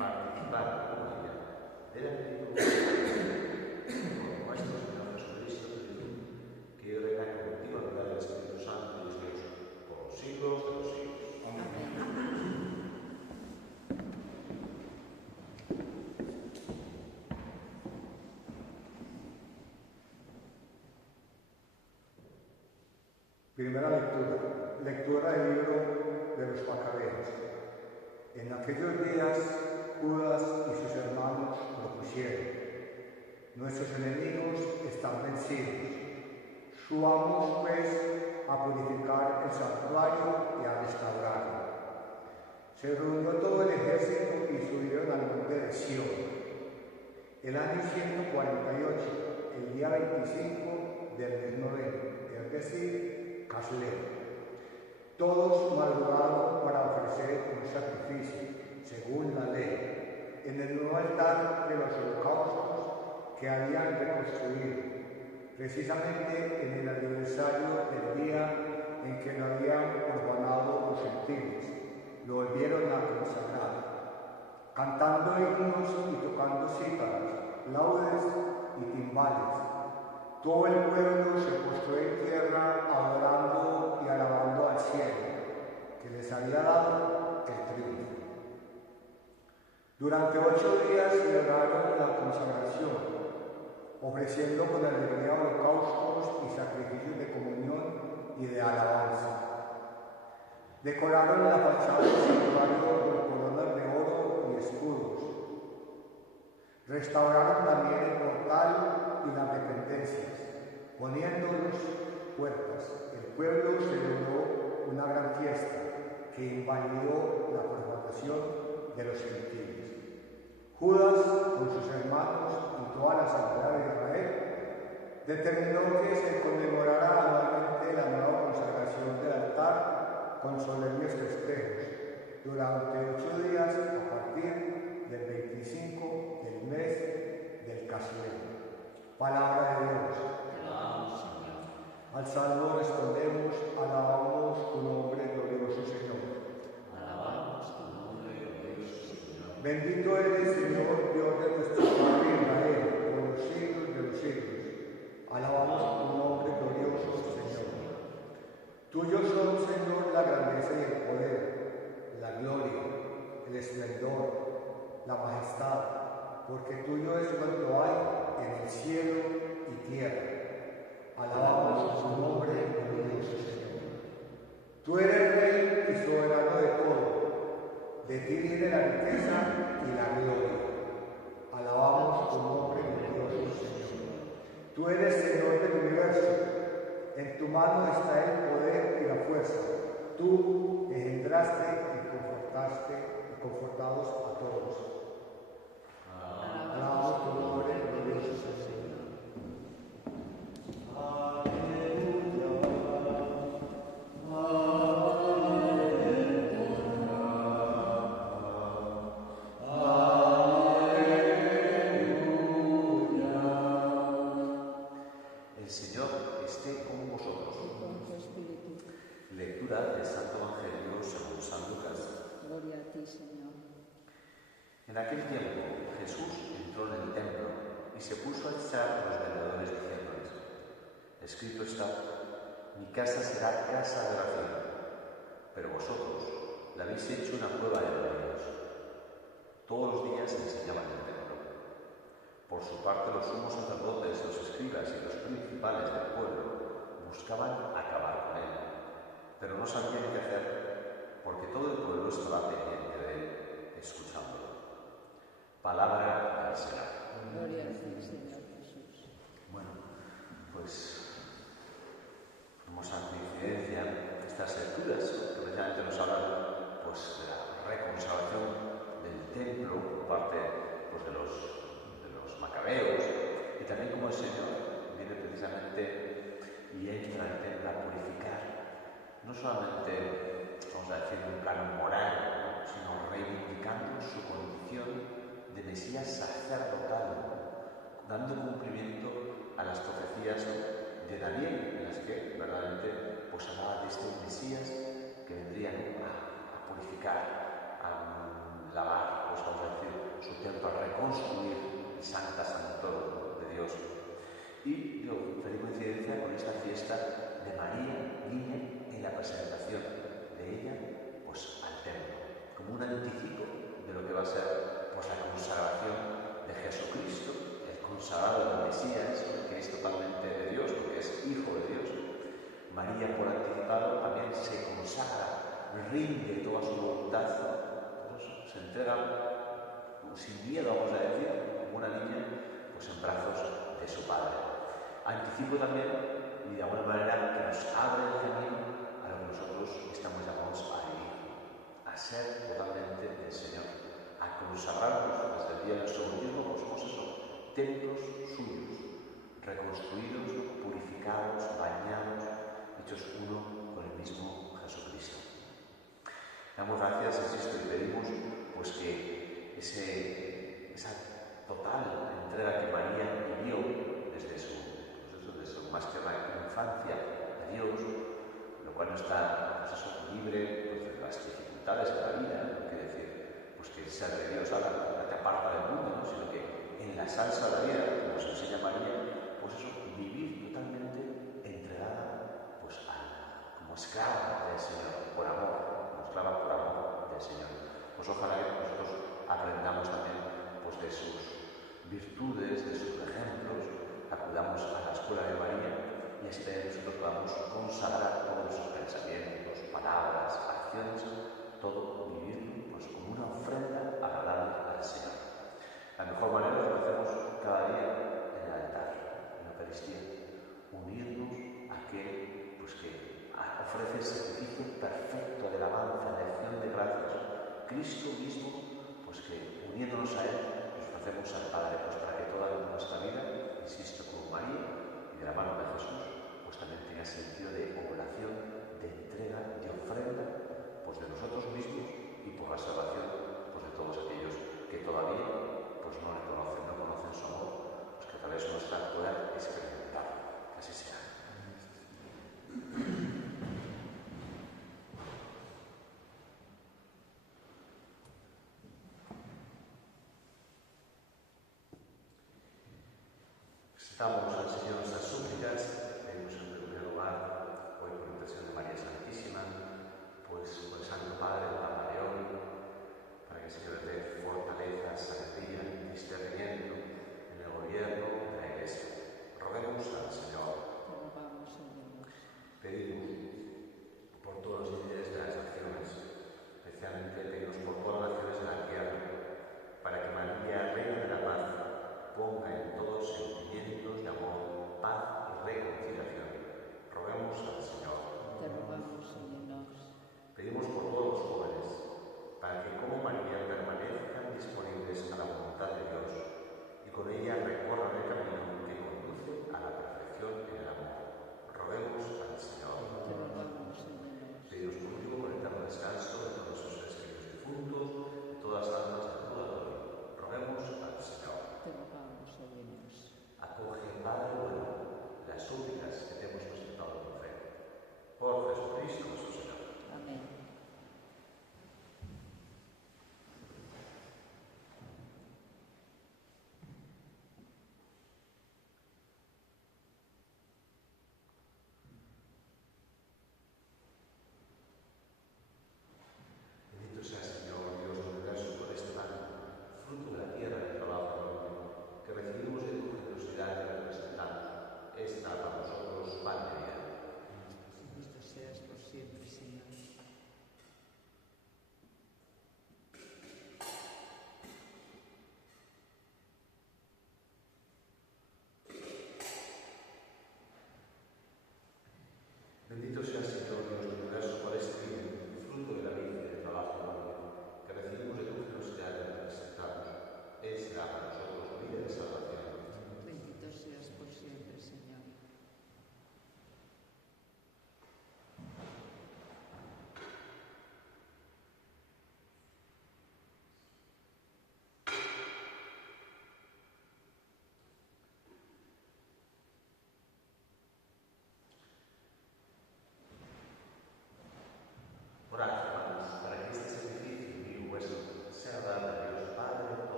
participar con ella de la plenitud con nuestro Señor Jesucristo, que vive la continua verdad del Espíritu Santo y es Dios por los siglos de los siglos. Amén. Primera lectura del libro de los Macabeos. En aquellos días, Judas y sus hermanos propusieron: nuestros enemigos están vencidos. Subamos, pues, a purificar el santuario y a restaurarlo. Se reunió todo el ejército y subieron al monte de Sión. El año 148, el día 25 del mes noveno, es decir, Casleo. Todos madrugaron para ofrecer un sacrificio, según la ley, en el nuevo altar de los holocaustos que habían reconstruido, precisamente en el aniversario del día en que lo habían profanado los gentiles. Lo volvieron a consagrar, cantando himnos y tocando cítaras, laudes y timbales. Todo el pueblo se postró en tierra adorando y alabando al cielo, que les había dado el triunfo. Durante 8 días celebraron la consagración, ofreciendo con alegría holocaustos y sacrificios de comunión y de alabanza. Decoraron la fachada del santuario con coronas de oro y escudos. Restauraron también el portal y las dependencias, poniéndolos puertas. El pueblo celebró una gran fiesta que invalidó la profanación de los gentiles. Judas, con sus hermanos y toda la asamblea de Israel, determinó que se conmemorara anualmente la nueva consagración del altar con solemnes festejos durante 8 días a partir del 25 del mes del Casleo. Palabra de Dios. Alabamos, Señor. Al salmo respondemos: alabamos tu nombre, glorioso Señor. Alabamos tu nombre, glorioso Señor. Bendito eres, Señor, Dios de nuestro Padre Israel, por los siglos de los siglos. Alabamos tu nombre, glorioso Señor. Tuyo son, Señor, la grandeza y el poder, la gloria, el esplendor, la majestad, porque tuyo es cuanto hay en el cielo y tierra. Alabamos tu nombre, glorioso Señor. Tú eres Rey y soberano de todo. De ti viene la riqueza y la gloria. Alabamos tu nombre, glorioso Señor. Tú eres Señor del universo. En tu mano está el poder y la fuerza. Tú engendraste y confortados a todos. Alabamos tu nombre, glorioso Señor. Lectura del Santo Evangelio según San Lucas. Gloria a ti, Señor. En aquel tiempo Jesús entró en el templo y se puso a echar a los vendedores diciéndoles: escrito está, mi casa será casa de oración, pero vosotros la habéis hecho una cueva de ladrones. Todos los días enseñaba en el templo. Por su parte, los sumos sacerdotes, los escribas y los principales del pueblo buscaban acabar con él, pero no sabían qué hacer, porque todo el pueblo estaba pendiente de él, escuchándolo. Palabra del Señor. Gloria a ti, Señor Jesús. Bueno, pues vamos a coincidencia estas lecturas que precisamente nos hablan pues, de la reconsagración del templo por parte pues, de los macabeos, y también como el Señor viene precisamente y entra en el templo a purificar, no solamente, vamos a decir, en un plano moral, ¿no?, sino reivindicando su condición de Mesías sacerdotal, dando cumplimiento a las profecías de Daniel, en las que verdaderamente pues, hablaba de este Mesías que vendría a purificar, a lavar, pues vamos a decir, reconstruir el Santa Sanctorum de Dios. Y yo, feliz coincidencia con esta fiesta de María Niña en la presentación de ella pues, al templo, como un anticipo de lo que va a ser pues, la consagración de Jesucristo, el consagrado del Mesías, que es totalmente de Dios, porque es hijo de Dios. María, por anticipado, también se consagra, rinde toda su voluntad, pues, se entrega sin miedo, vamos a decir, como una niña, pues en brazos de su padre. Anticipo también, y de alguna manera, que nos abre el camino a lo que nosotros estamos llamados a vivir, a ser totalmente del Señor, a consagrarnos desde el día de nuestro bautismo, pues somos eso, templos suyos, reconstruidos, purificados, bañados, hechos uno con el mismo Jesucristo. Damos gracias, insisto, y pedimos pues, que esa total entrega que María vivió desde su más que la infancia a Dios, lo cual no está pues eso, libre pues, de las dificultades de la vida, no quiere decir pues, que el ser de Dios ahora te aparta del mundo, ¿no? Sino que en la salsa de la vida, como nos enseña María, pues eso, vivir totalmente entregada pues, como esclava del Señor, por amor, como esclava por amor del Señor. Pues ojalá que nosotros aprendamos también pues, de sus virtudes, de sus ejemplos, acudamos a la escuela de María y así también nosotros podamos consagrar todos sus pensamientos, palabras, acciones, todo vivirlo pues, como una ofrenda agradable al Señor. La mejor manera es lo que hacemos cada día en el altar, en la Eucaristía, unirnos a aquel pues, que ofrece el sacrificio perfecto de alabanza, de acción de gracias, Cristo mismo, pues que uniéndonos a Él, nos hacemos al Padre, pues para que toda nuestra vida, insisto, como María y de la mano de Jesús, pues también tenga sentido de oblación, de entrega, de ofrenda, pues de nosotros mismos y por la salvación pues de todos aquellos que todavía pues no le conocen, no conocen su amor, pues que a través nuestra puedan experimentarlo. Que así sea. Presentamos al Señor nuestras súplicas, pedimos en primer lugar, hoy por intercesión de María Santísima, pues por el Santo Padre, el Papa León, para que el Señor dé fortaleza, sabiduría y discernimiento en el gobierno de la Iglesia. Roguemos al Señor. Pedimos por todos los líderes de las naciones, especialmente pedimos por todas las naciones de la tierra, para que María, Reina de la Paz, ponga en todos sentimientos de amor, paz y reconciliación. Roguemos al Señor. Te rogamos, Señor. Pedimos por todos los jóvenes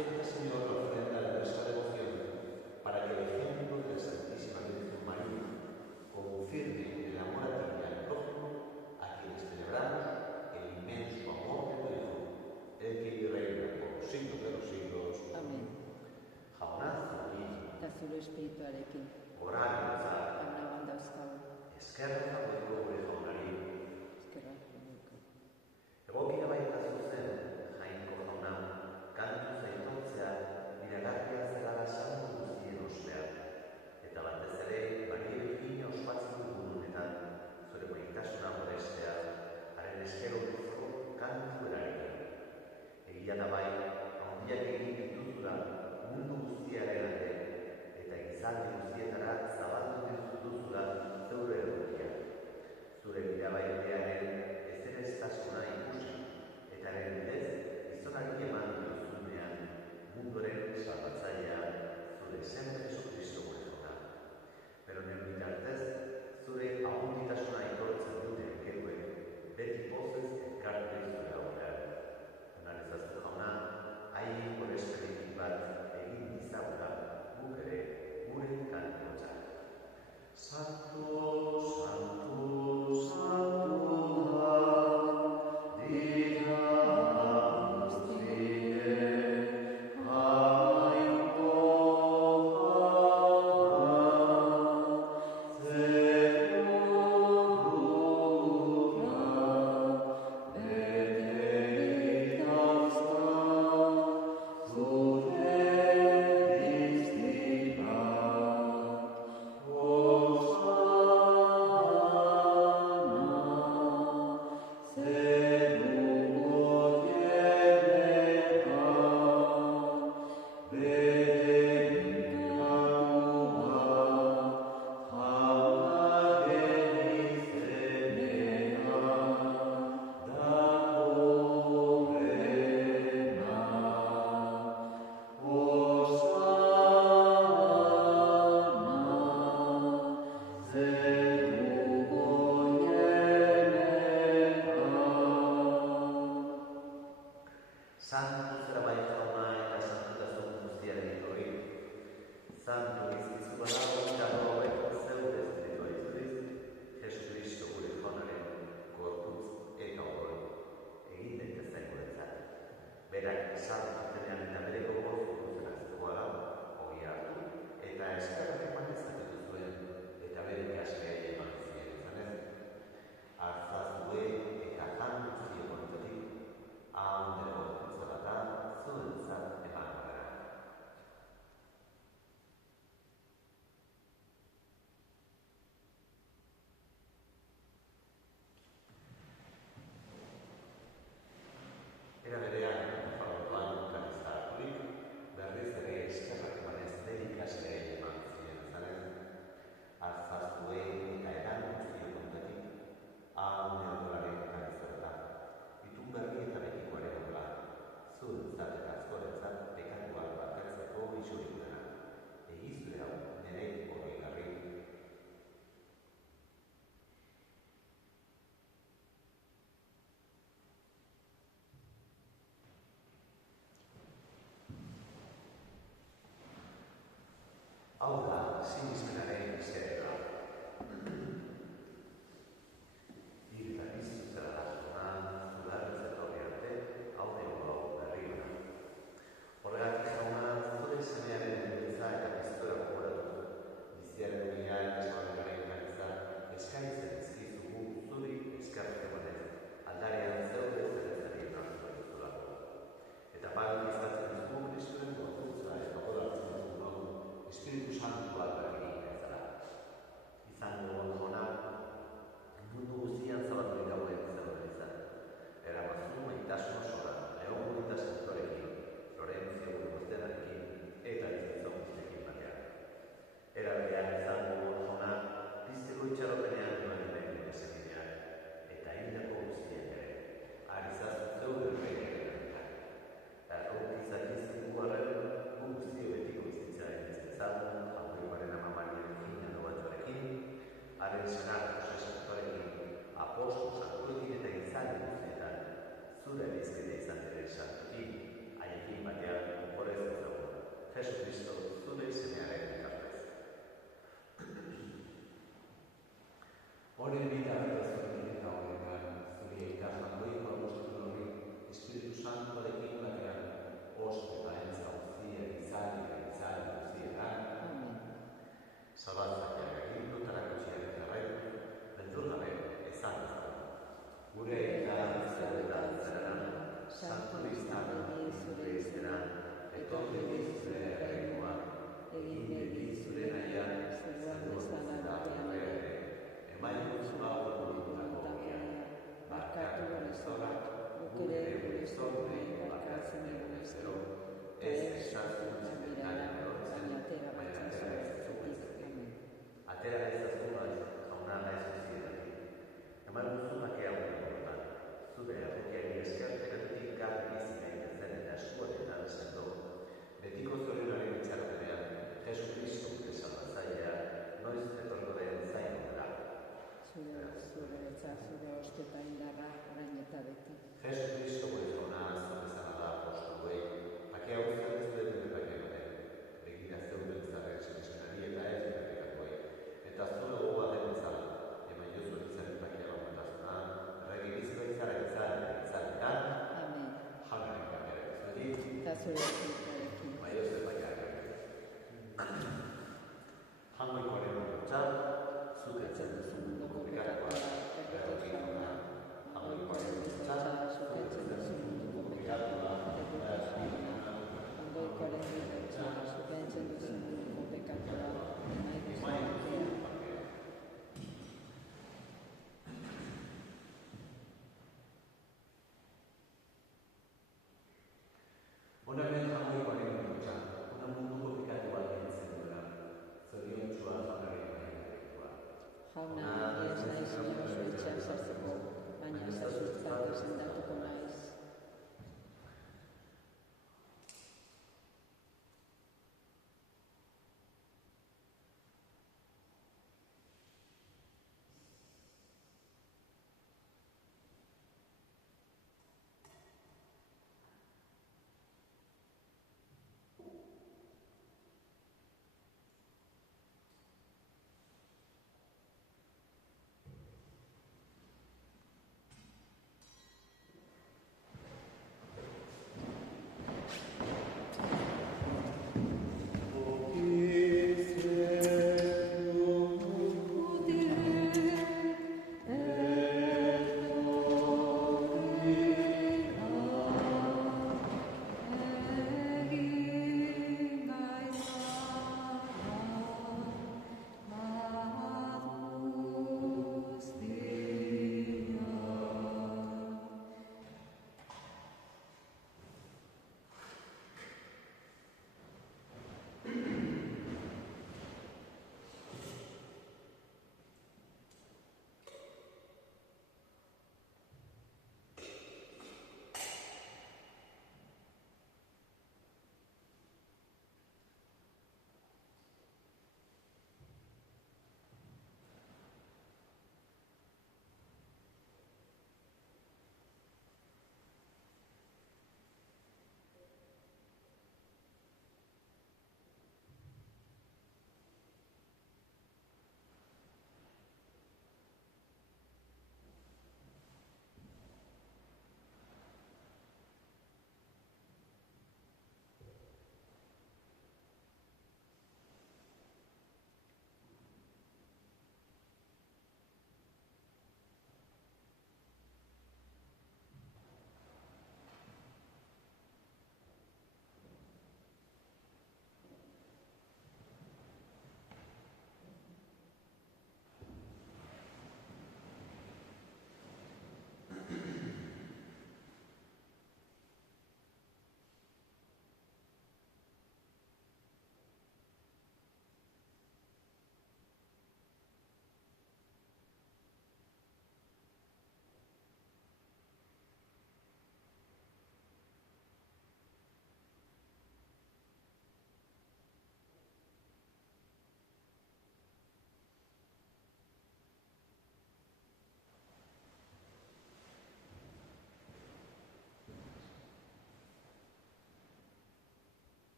Acepta, Señor, la ofrenda de nuestra devoción para que el ejemplo de la Santísima Virgen María confirme el amor a ti y al prójimo, a quienes celebramos el inmenso amor de tu Hijo, el que vive y reina por los siglos de los siglos. Amen. Jaonazo y Καθούλου Espirituarekin, oralitza, anaban dauzkagu, eskerra jagoiko gure jaunari. eskerrak jauneko. Egokia baitazu zen, jainko jauna, kantu zaitortzea, iragarria zerara santu guztien ospean. Eta batez ere, Maria Virginia ospatzen dugun honetan, zure maitasuna modestea, haren eskero duzko kantu eragina. Egia da bai, handiak egin dituzula mundu guztiaren alde, eta gizaldi guztietara zabaldu duzula zeure edukia. Zure bidabailearen ezereztasuna ikusi Honen bitartez zure eta horretan, zure ikaslandoi pausitun horri, Espiritu Santoarekin batean, oste eta entza guztien, izan guztietan. Amen. Salbatzaileak egin dutarako txiak jarraitu, beldur gabe ezan ezan. Gure eta zerretan zerran, santu izan egin zure izteran, etorri egin zure erreinoa, egin egin zure nahian, zeruan bezala batean ere, emailuz gaur gurutako gean, barkatu gure zorak, guk ere gure zorrei barkatzen dugu ezero, ez esartzen birara, baina atera batzazuetik. Amen. Atera ezazuna jauna naiz guztietatik. Eman duzunak ean gure zure arrokiari eskerteratik garri bizimein ezen eta eskuaretan sendo. Betiko zorionaren itxartenean, Jesu Kristo gure salbatzailea, noiz etorko den zain dela. Zure etza, zure oste eta indarra, orain eta beti. Jesu Kristo gure zona azabezan da apostoluei, bakea guztiak ez dut dut bakea begira zeuden zarren zizionari eta ez dut bekatuei, eta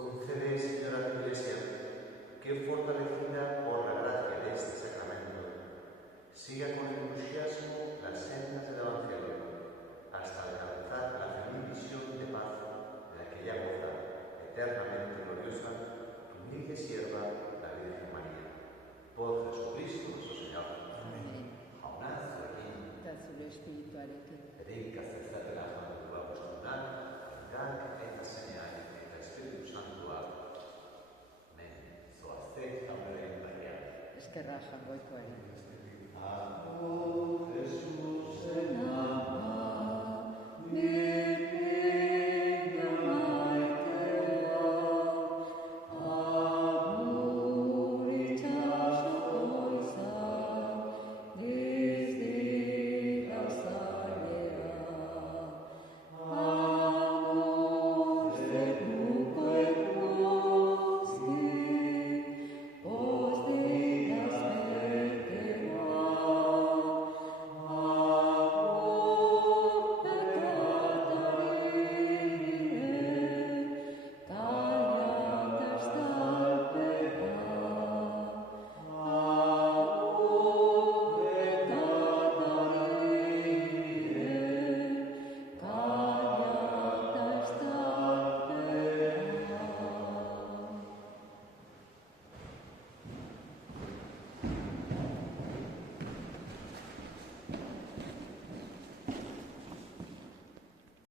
Concede, Señor, a tu Iglesia que, fortalecida por la gracia de este sacramento, siga con entusiasmo las sendas del Evangelio hasta alcanzar la feliz visión de paz de la que ya goza, eternamente gloriosa, tu humilde sierva, la Virgen María. Por Jesucristo nuestro Señor. Amén. Aunaz aquí, Eta zure espirituarekin. erika zezatela jantua postunak, Dak eta Semeak eta Espiritu Santua. men, zoazte jaunaren barriak. Eskerra jangoikoari. Amo Jesús.